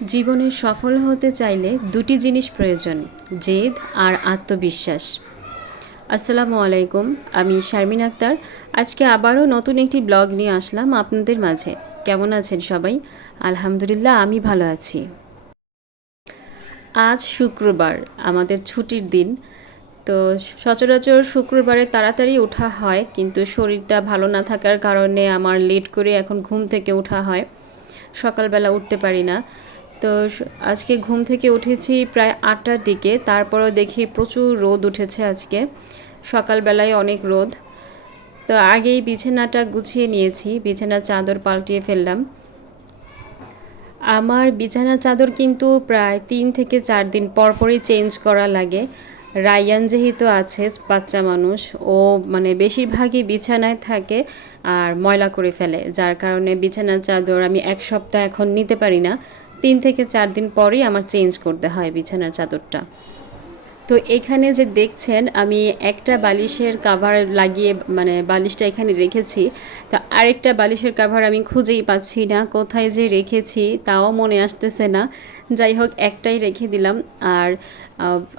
জীবনে সফল হতে চাইলে দুটি জিনিস প্রয়োজন, জেদ আর আত্মবিশ্বাস। আসসালামু আলাইকুম, আমি শারমিন আক্তার। আজকে আবারও নতুন একটি ব্লগ নিয়ে আসলাম আপনাদের মাঝে। কেমন আছেন সবাই? আলহামদুলিল্লাহ, আমি ভালো আছি। আজ শুক্রবার, আমাদের ছুটির দিন। তো সচরাচর শুক্রবারে তাড়াতাড়ি ওঠা হয়, কিন্তু শরীরটা ভালো না থাকার কারণে আমার লেট করে এখন ঘুম থেকে ওঠা হয়। সকালবেলা উঠতে পারি না। তো আজকে ঘুম থেকে উঠেছি প্রায় আটটার দিকে, তারপরেও দেখি প্রচুর রোদ উঠেছে আজকে। সকালবেলায় অনেক রোদ। তো আগেই বিছানাটা গুছিয়ে নিয়েছি, বিছানার চাদর পাল্টিয়ে ফেললাম। আমার বিছানার চাদর কিন্তু প্রায় তিন থেকে চার দিন পরপরই চেঞ্জ করা লাগে। রায়ান যেহেতু আছে, বাচ্চা মানুষ, ও মানে বেশিরভাগই বিছানায় থাকে আর ময়লা করে ফেলে, যার কারণে বিছানার চাদর আমি এক সপ্তাহ এখন নিতে পারি না। তিন থেকে চার দিন পরেই আমার চেঞ্জ করতে হয় বিছানার চাদরটা। তো এখানে যে দেখছেন, আমি একটা বালিশের কাভার লাগিয়ে মানে বালিশটা এখানে রেখেছি। তো আরেকটা বালিশের কাভার আমি খুঁজেই পাচ্ছি না, কোথায় যে রেখেছি তাও মনে আসতেছে না। যাই হোক, একটাই রেখে দিলাম। আর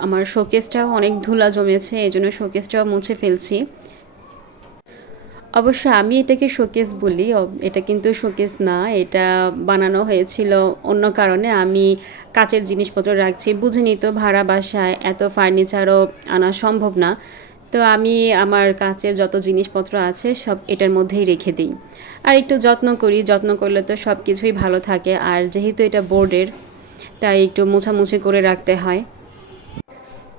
আমার শোকেসটাও অনেক ধুলা জমেছে এই জন্য শোকেসটাও মুছে ফেলছি। অবশ্য আমি এটাকে শোকেস বলি এটা কিন্তু শোকেস না, এটা বানানো হয়েছিল অন্য কারণে। আমি কাচের জিনিসপত্র রাখছি বুঝিনি তো ভাড়া বাসায়, এত ফার্নিচারও আনা সম্ভব না। তো আমি আমার কাচের যত জিনিসপত্র আছে, সব এটার মধ্যেই রেখে দিই। আর একটু যত্ন করি, যত্ন করলে তো সব কিছুই ভালো থাকে। আর যেহেতু এটা বোর্ডের তাই একটু মোছামুছি করে রাখতে হয়।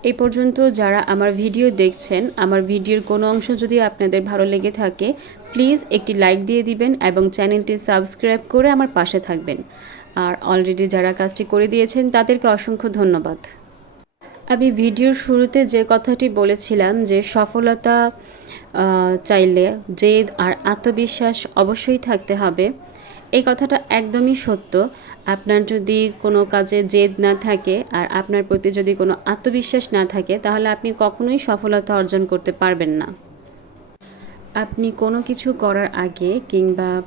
এই পর্যন্ত যারা আমার ভিডিও দেখছেন, আমার ভিডিওর কোনো অংশ যদি আপনাদের ভালো লেগে থাকে প্লিজ একটি লাইক দিয়ে দিবেন এবং চ্যানেলটি সাবস্ক্রাইব করে আমার পাশে থাকবেন। আর অলরেডি যারা কাজটি করে দিয়েছেন, তাদেরকে অসংখ্য ধন্যবাদ। আমি ভিডিওর শুরুতে যে কথাটি বলেছিলাম যে সফলতা চাইলে জেদ আর আত্মবিশ্বাস অবশ্যই থাকতে হবে। এই কথাটা একদমই সত্য। আপনার যদি কোনো কাজে জেদ না থাকে আর আপনার প্রতি যদি কোনো আত্মবিশ্বাস না থাকে, তাহলে আপনি কখনোই সফলতা অর্জন করতে পারবেন না। আপনি কোনো কিছু করার আগে কিংবা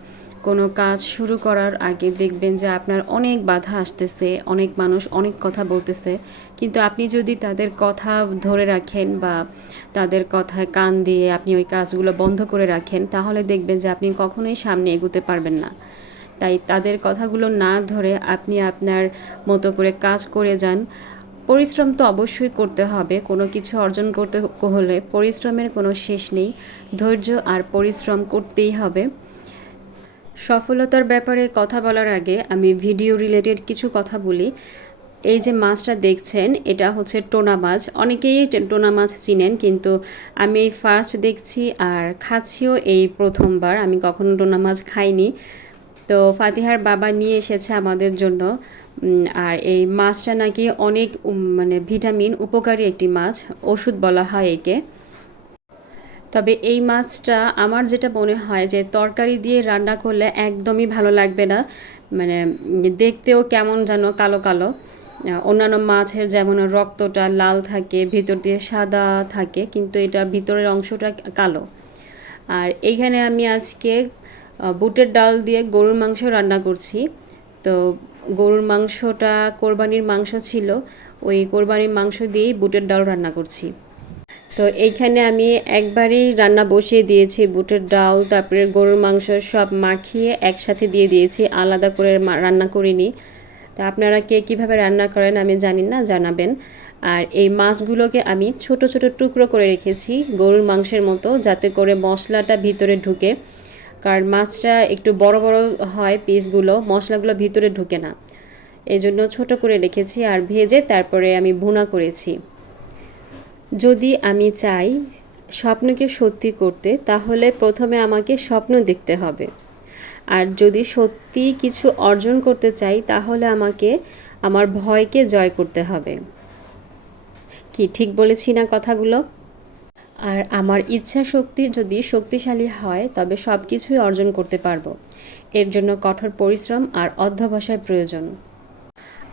কোনো কাজ শুরু করার আগে দেখবেন যে আপনার অনেক বাধা আসতেছে, অনেক মানুষ অনেক কথা বলতেছে। কিন্তু আপনি যদি তাদের কথা ধরে রাখেন বা তাদের কথায় কান দিয়ে আপনি ওই কাজগুলো বন্ধ করে রাখেন, তাহলে দেখবেন যে আপনি কখনোই সামনে এগোতে পারবেন না। তাই তাদের কথাগুলো না ধরে আপনি আপনার মতো করে কাজ করে যান। পরিশ্রম তো অবশ্যই করতে হবে, কোনো কিছু অর্জন করতে হলে পরিশ্রমের কোনো শেষ নেই। ধৈর্য আর পরিশ্রম করতেই হবে। সফলতার ব্যাপারে কথা বলার আগে আমি ভিডিও রিলেটেড কিছু কথা বলি। এই যে মাছটা দেখছেন, এটা হচ্ছে টোনা মাছ। অনেকেই টোনা মাছ চিনেন, কিন্তু আমি এই ফার্স্ট দেখছি আর খাচ্ছিও এই প্রথমবার। আমি কখনো টোনা মাছ খাইনি। তো ফাতিহার বাবা নিয়ে এসেছে আমাদের জন্য। আর এই মাছটা নাকি অনেক মানে ভিটামিন উপকারী একটি মাছ। ওষুধ বলা হয় একে। তবে এই মাছটা আমার যেটা মনে হয় যে তরকারি দিয়ে রান্না করলে একদমই ভালো লাগবে না। মানে দেখতেও কেমন যেন কালো কালো। অন্যান্য মাছের যেমন রক্তটা লাল থাকে, ভিতর দিয়ে সাদা থাকে, কিন্তু এটা ভিতরের অংশটা কালো। আর এইখানে আমি আজকে বুটের ডাল দিয়ে গরুর মাংস রান্না করছি। তো গরুর মাংসটা কোরবানির মাংস ছিল, ওই কোরবানির মাংস দিয়েই বুটের ডাল রান্না করছি। তো এইখানে আমি একবারই রান্না বসিয়ে দিয়েছি, বুটের ডাল, তারপরে গরুর মাংস সব মাখিয়ে একসাথে দিয়ে দিয়েছি, আলাদা করে রান্না করিনি। তো আপনারা কে কীভাবে রান্না করেন আমি জানি না, জানাবেন। আর এই মাছগুলোকে আমি ছোট ছোট টুকরো করে রেখেছি গরুর মাংসের মতো, যাতে করে মশলাটা ভিতরে ঢুকে। কারণ মাছটা একটু বড় বড় হয় পিসগুলো, মশলাগুলো ভিতরে ঢুকে না। এই জন্য ছোটো করে রেখেছি আর ভেজে তারপরে আমি ভুনা করেছি। যদি আমি চাই স্বপ্নকে সত্যি করতে, তাহলে প্রথমে আমাকে স্বপ্ন দেখতে হবে। আর যদি সত্যি কিছু অর্জন করতে চাই, তাহলে আমাকে, আমার ভয়কে জয় করতে হবে। কি, ঠিক বলেছি না কথাগুলো? আর আমার ইচ্ছা শক্তি যদি শক্তিশালী হয়, তবে সব কিছুই অর্জন করতে পারব। এর জন্য কঠোর পরিশ্রম আর অধ্যবসায় প্রয়োজন।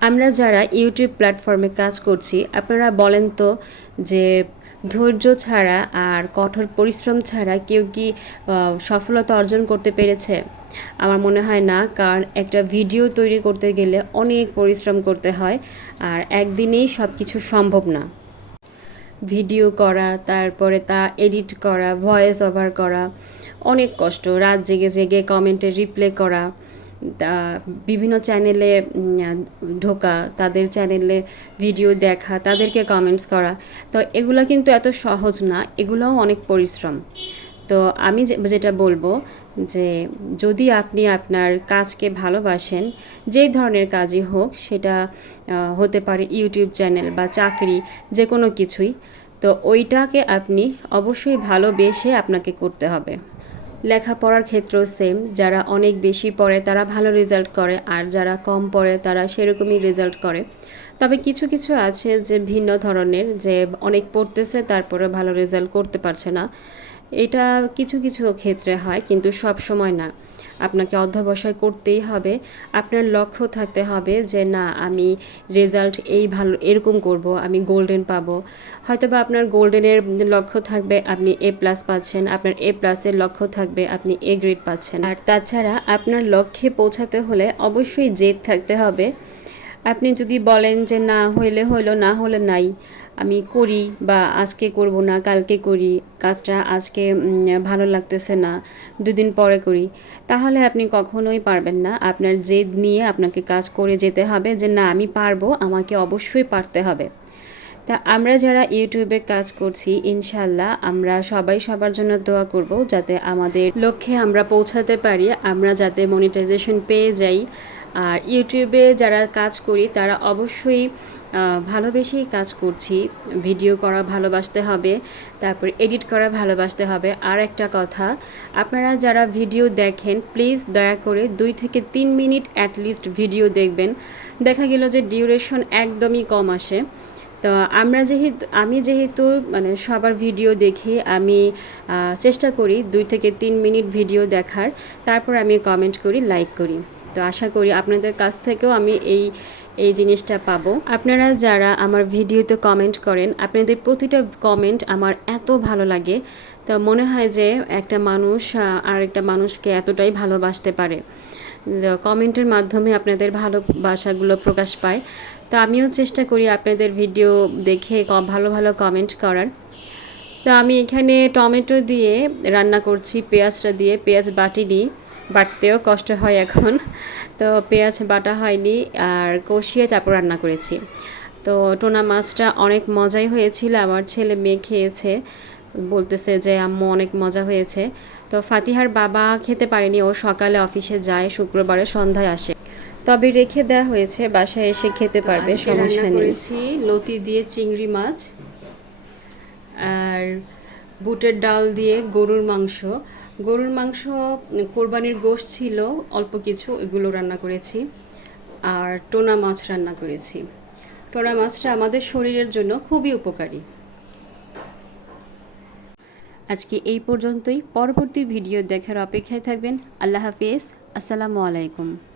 আমরা যারা ইউটিউব প্ল্যাটফর্মে কাজ করছি, আপনারা বলেন তো যে ধৈর্য ছাড়া আর কঠোর পরিশ্রম ছাড়া কেউ কি সফলতা অর্জন করতে পেরেছে? আমার মনে হয় না, কারণ একটা ভিডিও তৈরি করতে গেলে অনেক পরিশ্রম করতে হয় আর একদিনেই সব কিছু সম্ভব না। ভিডিও করা, তারপরে তা এডিট করা ভয়েস ওভার করা, অনেক কষ্ট, রাত জেগে জেগে কমেন্টে রিপ্লে করা। বিভিন্ন চ্যানেলে ঢোকা, তাদের চ্যানেলে ভিডিও দেখা, তাদেরকে কমেন্টস করা। তো এগুলো কিন্তু এত সহজ না, এগুলোও অনেক পরিশ্রম। তো আমি যেটা বলব যে, যদি আপনি আপনার কাজকে ভালোবাসেন, যেই ধরনের কাজই হোক, সেটা হতে পারে ইউটিউব চ্যানেল বা চাকরি যে কোনো কিছুই, তো ওইটাকে আপনি অবশ্যই ভালোবেসে আপনাকে করতে হবে। লেখাপড়ার ক্ষেত্রেও সেম যারা অনেক বেশি পড়ে তারা ভালো রেজাল্ট করে, আর যারা কম পড়ে তারা সেরকমই রেজাল্ট করে। তবে কিছু কিছু আছে যে ভিন্ন ধরনের, যে অনেক পড়তেছে তারপরে ভালো রেজাল্ট করতে পারছে না। এটা কিছু কিছু ক্ষেত্রে হয়, কিন্তু সব সময় না। আপনাকে অধ্যবসায় করতেই হবে। আপনার লক্ষ্য থাকতে হবে যে, না, আমি রেজাল্ট এই ভালো, এরকম করব, আমি গোল্ডেন পাবো। হয়তো বা আপনার গোল্ডেনের লক্ষ্য থাকবে, আপনি এ প্লাস পাচ্ছেন। আপনার এ প্লাসের লক্ষ্য থাকবে, আপনি এ গ্রেড পাচ্ছেন। আর তাছাড়া আপনার লক্ষ্যে পৌঁছাতে হলে অবশ্যই জেদ থাকতে হবে। আপনি যদি বলেন যে, না হইলে হইল, না হলে নাই। আমি করি বা আজকে করব না, কালকে করি, কাজটা আজকে ভালো লাগতেছে না, দুদিন পরে করি। তাহলে আপনি কখনোই পারবেন না। আপনার জেদ নিয়ে আপনাকে কাজ করে যেতে হবে যে, না, আমি পারব, আমাকে অবশ্যই পারতে হবে। তা আমরা যারা ইউটিউবে কাজ করছি ইনশাল্লাহ আমরা সবাই সবার জন্য দোয়া করব যাতে আমাদের লক্ষ্যে আমরা পৌঁছাতে পারি, আমরা যাতে মনিটাইজেশন পেয়ে যাই। আর ইউটিউবে যারা কাজ করি, তারা অবশ্যই ভালোবেসেই কাজ করছি। ভিডিও করা ভালোবাসতে হবে, তারপর এডিট করা ভালোবাসতে হবে। আর একটা কথা, আপনারা যারা ভিডিও দেখেন, প্লিজ দয়া করে দুই থেকে তিন মিনিট অ্যাটলিস্ট ভিডিও দেখবেন। দেখা গেল যে ডিউরেশন একদমই কম আসে। তো আমরা যেহেতু, আমি যেহেতু মানে সবার ভিডিও দেখি, আমি চেষ্টা করি দুই থেকে তিন মিনিট ভিডিও দেখার। তারপর আমি কমেন্ট করি লাইক করি। তো আশা করি আপনাদের কাছ থেকেও আমি এই এই জিনিসটা পাবো। আপনারা যারা আমার ভিডিওতে কমেন্ট করেন, আপনাদের প্রতিটা কমেন্ট আমার এত ভালো লাগে। তো মনে হয় যে একটা মানুষ আর একটা মানুষকে এতটাই ভালোবাসতে পারে। কমেন্টের মাধ্যমে আপনাদের ভালোবাসাগুলো প্রকাশ পায়। তো আমিও চেষ্টা করি আপনাদের ভিডিও দেখে ভালো ভালো কমেন্ট করার। তো আমি এখানে টমেটো দিয়ে রান্না করছি, পেঁয়াজটা দিয়ে, পেঁয়াজ বাটিনি বাটতেও কষ্ট হয় এখন। তো পেঁয়াজ বাটা হয়নি আর কষিয়ে তারপর রান্না করেছি। তো টোনা মাছটা অনেক মজাই হয়েছিল আমার ছেলে মেয়ে খেয়েছে। বলতেছে যে আম্মু অনেক মজা হয়েছে। তো ফাতিহার বাবা খেতে পারেনি ও সকালে অফিসে যায় শুক্রবারে সন্ধ্যায় আসে। তবে রেখে দেওয়া হয়েছে বাসায় এসে খেতে পারবে সমস্যা নেই। করেছি লতি দিয়ে চিংড়ি মাছ আর বুটের ডাল দিয়ে গরুর মাংস। গরুর মাংস, কোরবানির গোশ ছিল, অল্প কিছু, এগুলো রান্না করেছি। আর টোনা মাছ রান্না করেছি। টোনা মাছটা আমাদের শরীরের জন্য খুবই উপকারী। আজকে এই পর্যন্তই। পরবর্তী ভিডিও দেখার অপেক্ষায় থাকবেন। আল্লাহ হাফিজ। আসসালামু আলাইকুম।